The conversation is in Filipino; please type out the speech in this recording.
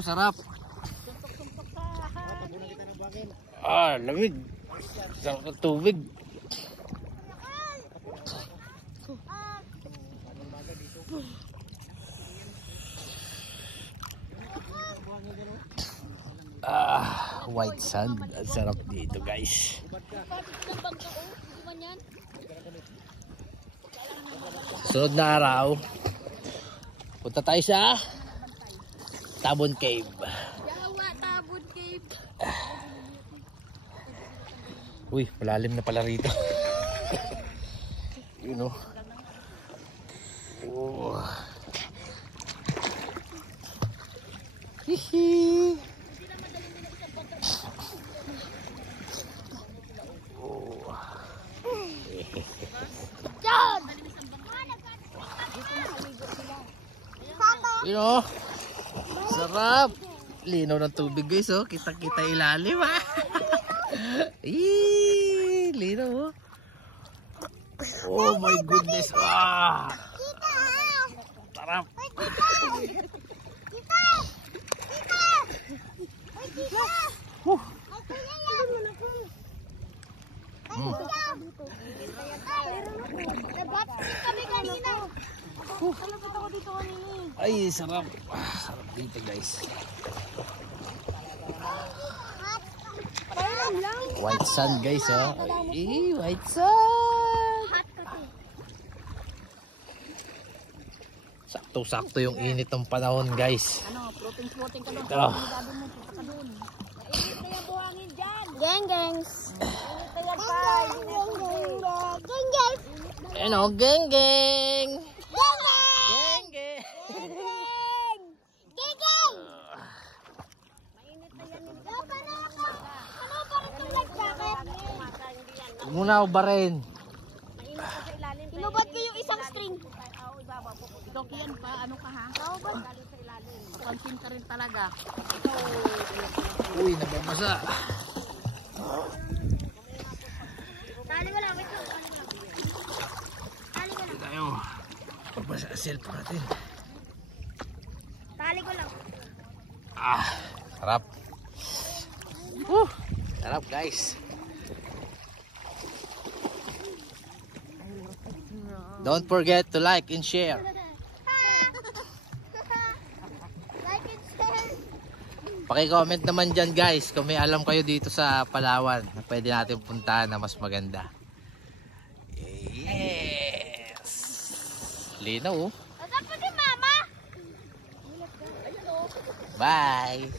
Sarap. Lamig. Sarap ng tubig. White sand. Ang sarap dito, guys. Sunod na araw, punta tayo sa Tabon Cave. Tabon Cave. Uy, malalim na pala rito. You know. Hihi. You know, sarap. Linaw ng tubig, guys, oh. Kita-kita ilalim, ha. Linaw, oh. Oh my goodness. Sarap. Ay, sarap. Sarap dito, guys. White sand, guys, oh. Ay, white sand. Sakto-sakto yung init ng panahon, guys. Floating ka doon. Ito. Init na yung buhangin dyan. Gengs. Init na yan pa. Gengs. Ano, geng geng. Gengs. Geng geng. Gengs. Mainit na yan. Ano ba rin itong life jacket? Huwag muna ako ba rin? Mainit pa sa ilalim. Inubad ko yung isang string. Dok yan pa. Ano ka ha? Galing sa ilalim. Pansin ka rin talaga. Uy, nababasa. Tali ko lang. Wait lang. Tali ko lang. Hindi tayo. Pagbasa ang cellphone natin. Tali ko lang. Sarap. Sarap, guys. Don't forget to like and share. Like and share. Paki-comment naman dyan, guys, kung may alam kayo dito sa Palawan na pwede natin puntahan na mas maganda. Yes! Linaw, oh. Asan po si Mama? Bye!